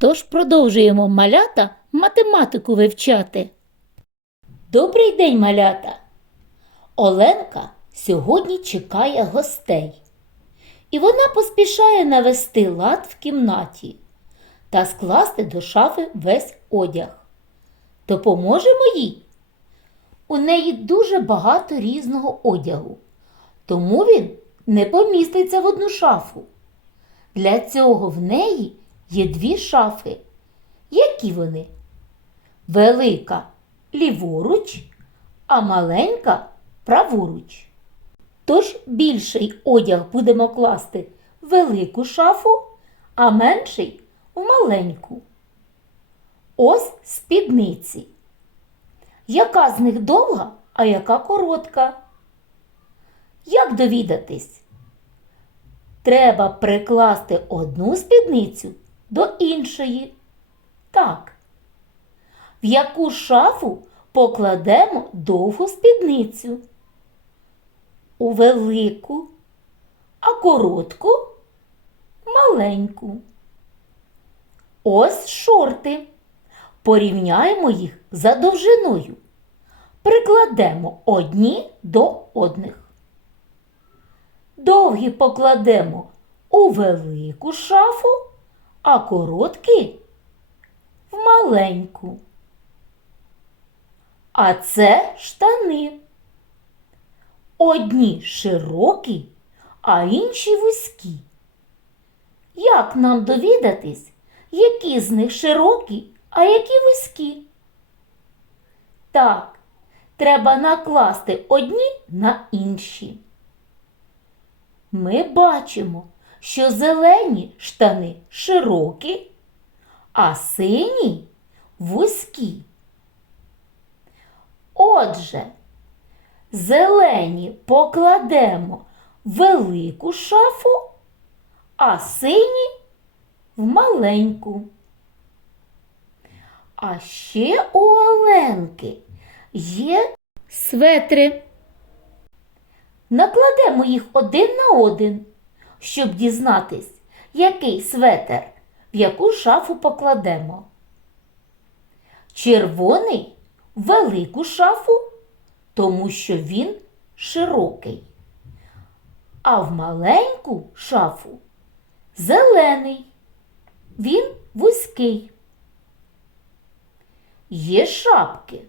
Тож продовжуємо малята математику вивчати. Добрий день, малята! Оленка сьогодні чекає гостей. І вона поспішає навести лад в кімнаті та скласти до шафи весь одяг. Допоможемо їй. У неї дуже багато різного одягу, тому він не поміститься в одну шафу. Для цього в неї є дві шафи. Які вони? Велика ліворуч, а маленька праворуч. Тож більший одяг будемо класти в велику шафу, а менший в маленьку. Ось спідниці. Яка з них довга, а яка коротка? Як довідатись? Треба прикласти одну спідницю до іншої. Так. В яку шафу покладемо довгу спідницю? У велику, а коротку маленьку. Ось шорти. Порівняємо їх за довжиною. Прикладемо одні до одних. Довгі покладемо у велику шафу, а короткі в маленьку. А це штани. Одні широкі, а інші вузькі. Як нам довідатись, які з них широкі, а які вузькі? Так, треба накласти одні на інші. Ми бачимо, що зелені штани широкі, а сині вузькі. Отже, зелені покладемо в велику шафу, а сині в маленьку. А ще у Оленки є светри. Накладемо їх один на один, щоб дізнатись, який светер в яку шафу покладемо. Червоний велику шафу, тому що він широкий. А в маленьку шафу зелений. Він вузький. Є шапки.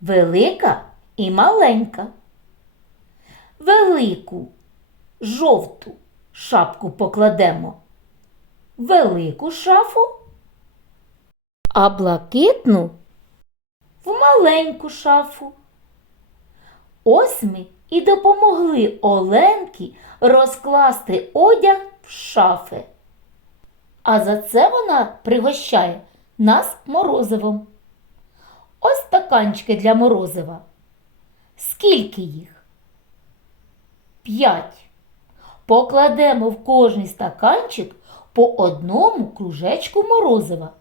Велика і маленька. Велику жовту шапку покладемо велику шафу, а блакитну в маленьку шафу. Ось ми і допомогли Оленці розкласти одяг в шафи. А за це вона пригощає нас морозивом. Ось стаканчики для морозива. Скільки їх? П'ять. Покладемо в кожний стаканчик по одному кружечку морозива.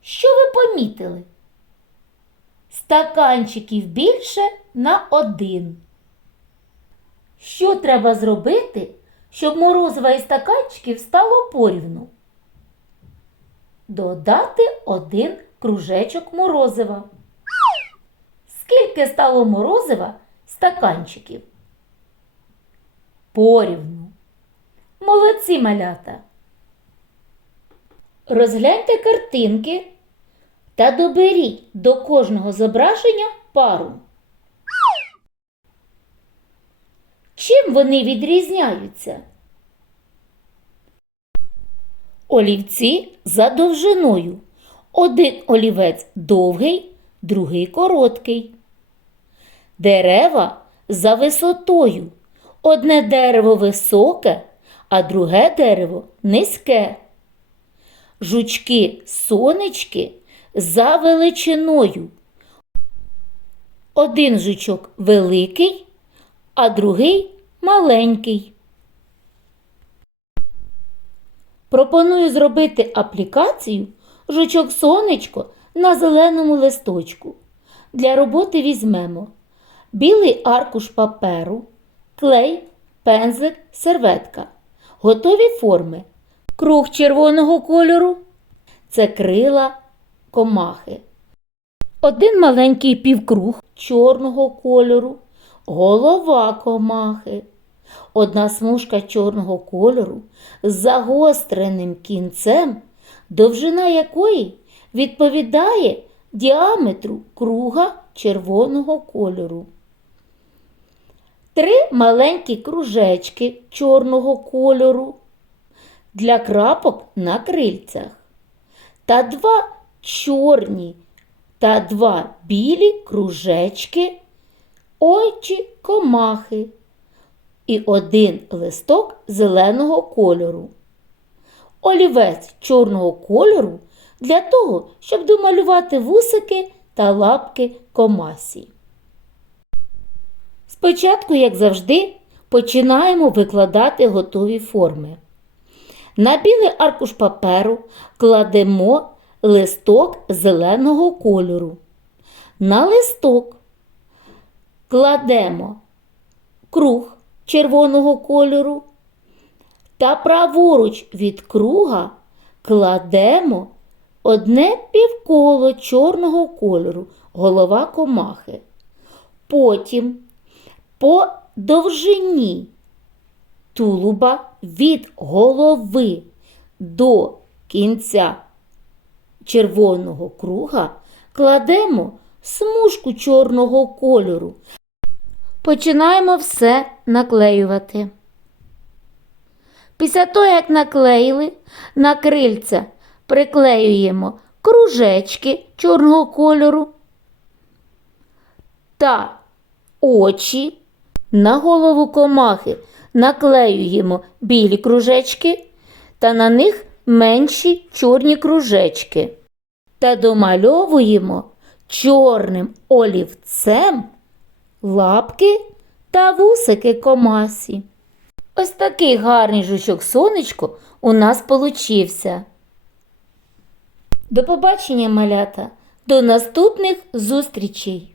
Що ви помітили? Стаканчиків більше на один. Що треба зробити, щоб морозива із стаканчиків стало порівну? Додати один кружечок морозива. Скільки стало морозива стаканчиків? Порівну. Молодці малята. Розгляньте картинки та доберіть до кожного зображення пару. Чим вони відрізняються? Олівці за довжиною. Один олівець довгий, другий короткий. Дерева за висотою. Одне дерево високе, а друге дерево низьке. Жучки сонечки за величиною. Один жучок великий, а другий маленький. Пропоную зробити аплікацію жучок сонечко на зеленому листочку. Для роботи візьмемо білий аркуш паперу, клей пензлик, серветка. Готові форми. Круг червоного кольору це крила комахи. Один маленький півкруг чорного кольору, голова комахи. Одна смужка чорного кольору з загостреним кінцем, довжина якої відповідає діаметру круга червоного кольору. Три маленькі кружечки чорного кольору для крапок на крильцях та два чорні та два білі кружечки, очі комахи і один листок зеленого кольору. Олівець чорного кольору для того, щоб домалювати вусики та лапки комасі. Спочатку, як завжди, починаємо викладати готові форми. На білий аркуш паперу кладемо листок зеленого кольору. На листок кладемо круг червоного кольору та праворуч від круга кладемо одне півколо чорного кольору, голова комахи. Потім по довжині тулуба від голови до кінця червоного круга кладемо смужку чорного кольору. Починаємо все наклеювати. Після того, як наклеїли, на крильця приклеюємо кружечки чорного кольору та очі. На голову комахи наклеюємо білі кружечки та на них менші чорні кружечки. Та домальовуємо чорним олівцем лапки та вусики комасі. Ось такий гарний жучок сонечко у нас получився. До побачення, малята, до наступних зустрічей!